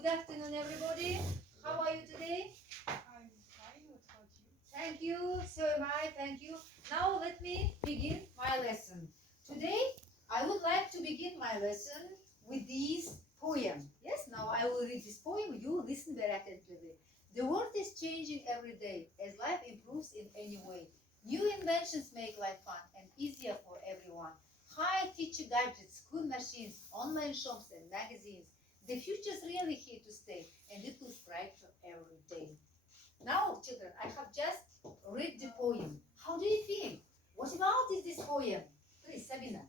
Good afternoon, everybody. How are you today? I'm fine. What about you? Thank you. So am I. Thank you. Now let me begin my lesson. Today, I would like to begin my lesson with this poem. Yes, now I will read this poem. You listen very attentively. The world is changing every day as life improves in any way. New inventions make life fun and easier for everyone. High-tech gadgets, cool machines, online shops and magazines. The future is really here to stay, and it looks brighter every day. Now, children, I have just read the poem. How do you feel? What about is this poem? Please, Sabina.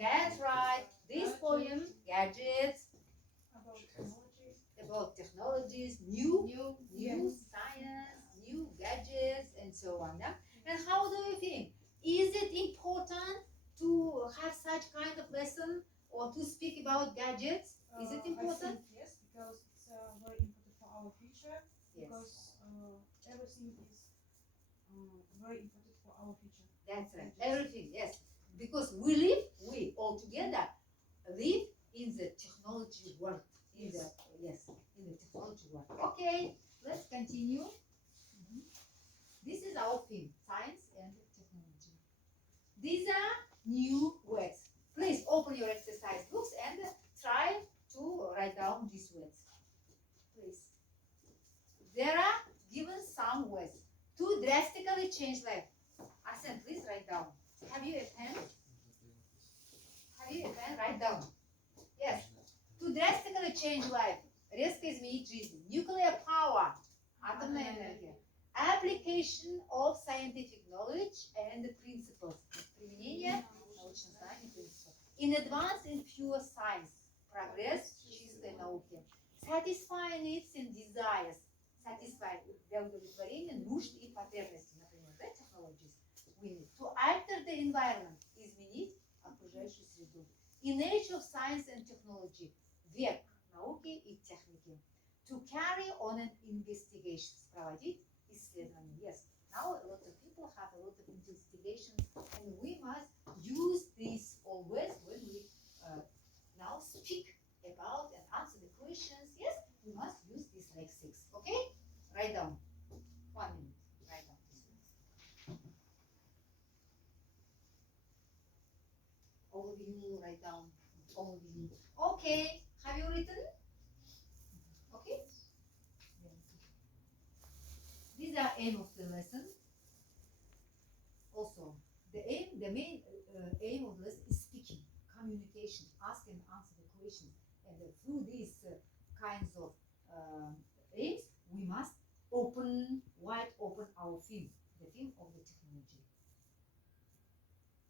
That's right. This poem, gadgets, about technologies, new science, new gadgets, and so on. Yeah? And how do you think? Is it important to have such kind of lesson or to speak about gadgets? Is it important? I think yes, because it's very important for our future. Yes. Because everything is very important for our future. That's right. Everything, yes. Because we all together live in the technology world. In the technology world. Okay, let's continue. This is our theme, science and technology. These are new words. Please open your exercise books and try to write down these words. Please. There are given some words to drastically change life. Asen, please write down. Have you a pen? Write down. Yes. To drastically change life. Резко изменить жизнь. Nuclear power. Атомная энергия. Application of scientific knowledge and principles. Применение научных знаний и принципов. In advance in pure science. Прогресс в чистой науке. Satisfy needs and desires. Satisfy для удовлетворения нужд и потребностей. Например, да, technologies. We need to alter the environment. Изменить окружающую среду. In age of science and technology. Век науки и техники. To carry on an investigation. Проводить исследования. Yes. Now a lot of people have a lot of investigations and we must use these always when we now speak about and answer the questions. Yes, we must use these lexics. Okay? Write down. 1 minute. Write down this one. All of you write down. All of you. Okay. Have you written? Okay. These are aim of the lesson. Also, the main aim of the lesson is speaking, communication, ask and answer the questions. And through these kinds of aims, we must wide open our field, the field of the technology.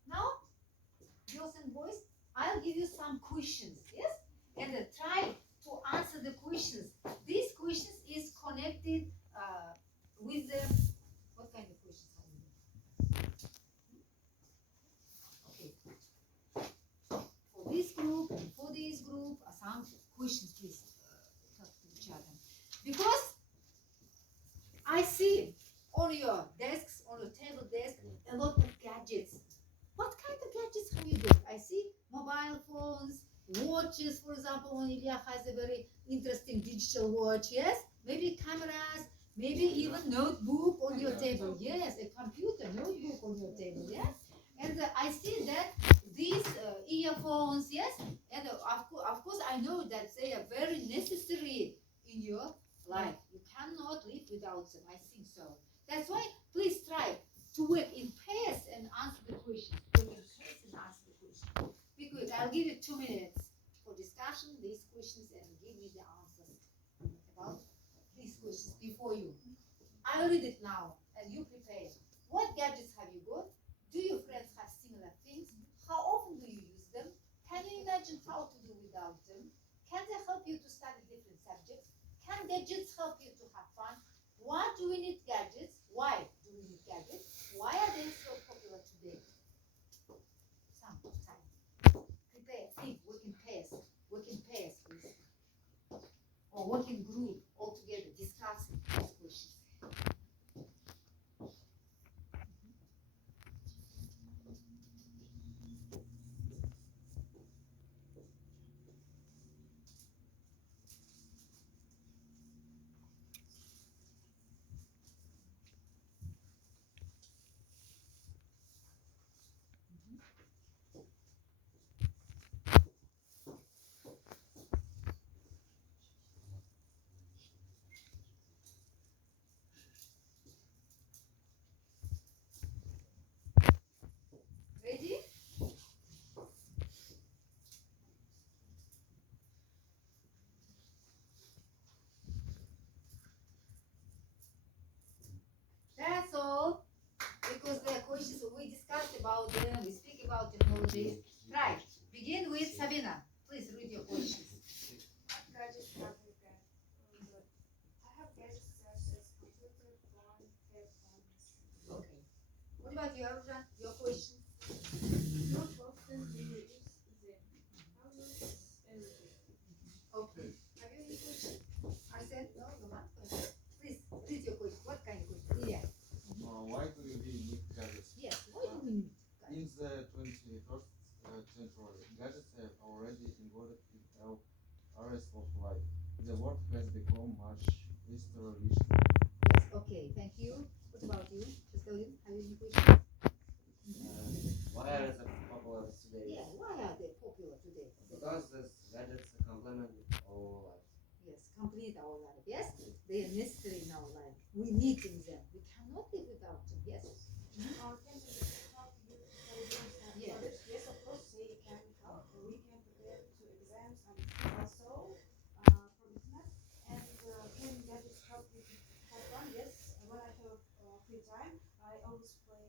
Now, girls and boys, I'll give you some questions, yes? And try to answer the questions. These questions is connected with the, what kind of questions are you? Okay. For this group and for this group, some questions please talk to each other. Because I see on your desks, on your table desk, a lot of gadgets. What kind of gadgets have you got? I see mobile phones, watches, for example, when Ilya has a very interesting digital watch, yes? Maybe cameras, maybe even notebook on your table. Yes, a computer, notebook on your table, yes? And I see that these earphones, yes? And of course, I know that they are very necessary in your life. You cannot live without them, I think so. That's why, please try to work in pairs and answer the question. Be good. I'll give you 2 minutes for discussion, these questions, and give me the answers about these questions before you. I'll read it now, and you prepare. What gadgets have you got? Do your friends have similar things? How often do you use them? Can you imagine how to do without them? Can they help you to study different subjects? Can gadgets help you to have fun? Why do we need gadgets? Why do we need gadgets? Why are they so popular today? Some time. Prepare, think, work in pairs, please. Or work in group, all together, discussing these questions. about technologies? Right. Begin with Sabina. Please read your questions. What gadgets have you got? I have gadgets such as computer, phone, headphones. Okay. What about you, Arjan? Your question? Not often do you use them. How use everything? Okay. Have you any question? Arsen? No, no, no. Please read your question. What kind of question? Yeah. Why do we need gadgets? Yes. Why do we need In the 21st century, gadgets have already invaded all areas of life. The world has become much faster. Yes. Okay. Thank you. What about you, Custodian? Have you any questions? Why are they popular today? Yeah. Why are they popular today? Because these gadgets complement our lives. Yes. Complete our life. Yes. They are necessary in our life. We need them. We cannot live without them. Yes. Can they help you for exams and Yeah. knowledge? Yes, of course they can help. We can prepare to exams and also for business. And can gadgets help you to have fun? Yes. When I have free time, I always play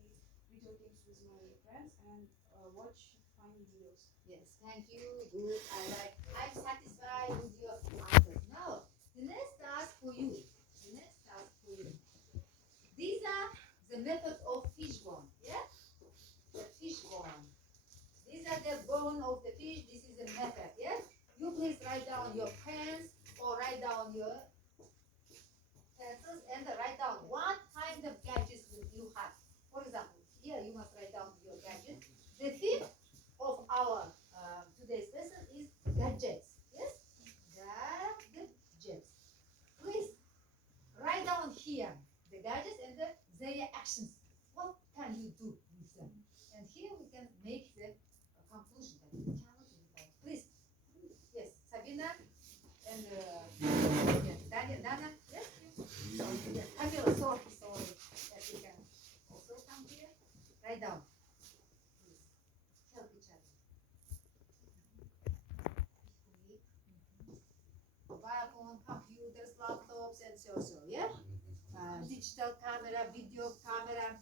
video games with my friends and watch funny videos. Yes, thank you. Good. I'm satisfied with your answers. Now, the next task for you. The next task for you. These are the methods of fishbone. Yeah? The fishbone. These are the bone of the fish. This is the method. Yes? You please write down your pens or write down your pencils and write down what kind of gadgets you have. For example, here you must write down your gadget. The theme of our today's lesson is gadgets. Yes? Gadgets. Please write down here the gadgets and their actions. What can you do with them? And here we can make the conclusion that we cannot do that. Please. Yes, Sabina and Dana. Yes, yes. Camila, sorry. That we can also come here. Write down. Please. Help each other. Mobile phone, computers, laptops, and so, yeah? Digital camera, video camera,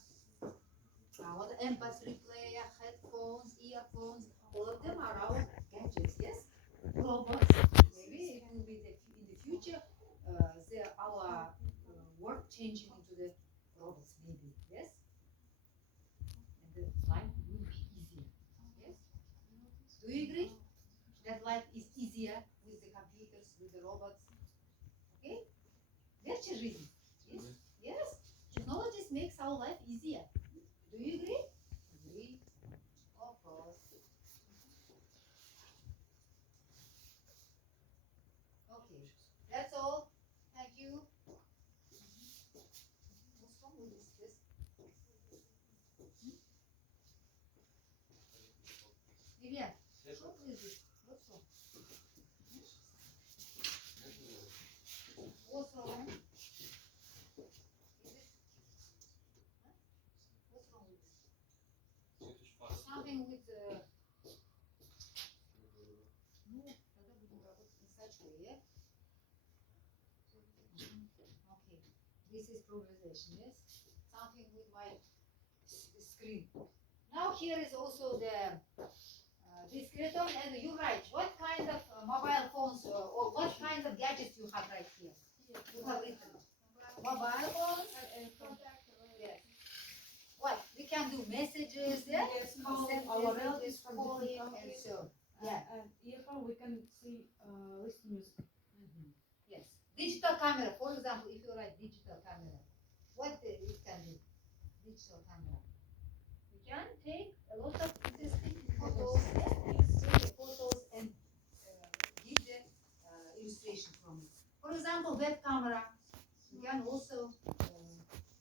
what MP3 player, headphones, earphones, all of them are our gadgets, yes? Robots, maybe it will be in the future, our work changing into the robots, maybe, yes? And the life will be easier, yes? Do you agree that life is easier with the computers, with the robots? Okay? Легче жизнь. Yes? Yes? Technologies makes our life easier. Do you agree? Agree. Of course. Okay. That's all. Thank you. What's wrong with this? Vivian, what is it? What's wrong? What's wrong? What's wrong with this? Something with ну, тогда будем работать на сачке, yeah? Okay. This is progression, yes? Something with my screen. Now here is also the skeleton, and you write what kind of mobile phones or what kind of gadgets you have right here. You have written mobile phones and yes. What we can do messages, yeah? Yes, Send call our relatives messages, from calling, different and countries. so yeah. And earphone we can see listen music. Yes. Digital camera, for example, if you write digital camera, what it can do? Digital camera. You can take a lot of interesting photos, photos and give the illustration from it. For example, web camera. You can also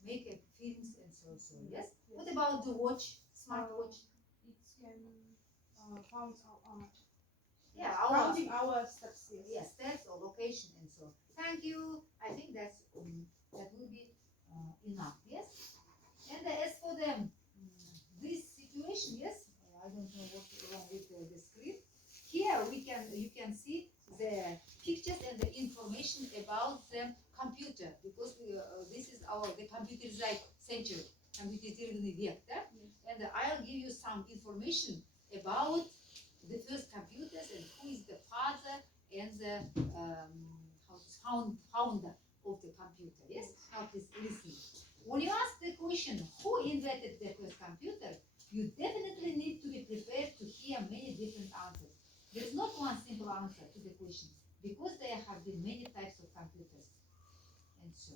make films and so. Yes. What about the watch, smartwatch? It can count our Yeah, counting our steps. Yes, steps or location and so. Thank you. I think that will be enough. Yes. And as for this situation, yes, I don't know what's wrong with the screen. Here you can see the pictures and the information about the computer because this is the computerized century, компьютеризированный век, да? And I'll give you some information founder of the computer. Yes, now please listen. When you ask the question, who invented the first computer, you definitely need to be prepared to hear many different answers. There is not one simple answer to the question because there have been many types of computers and so.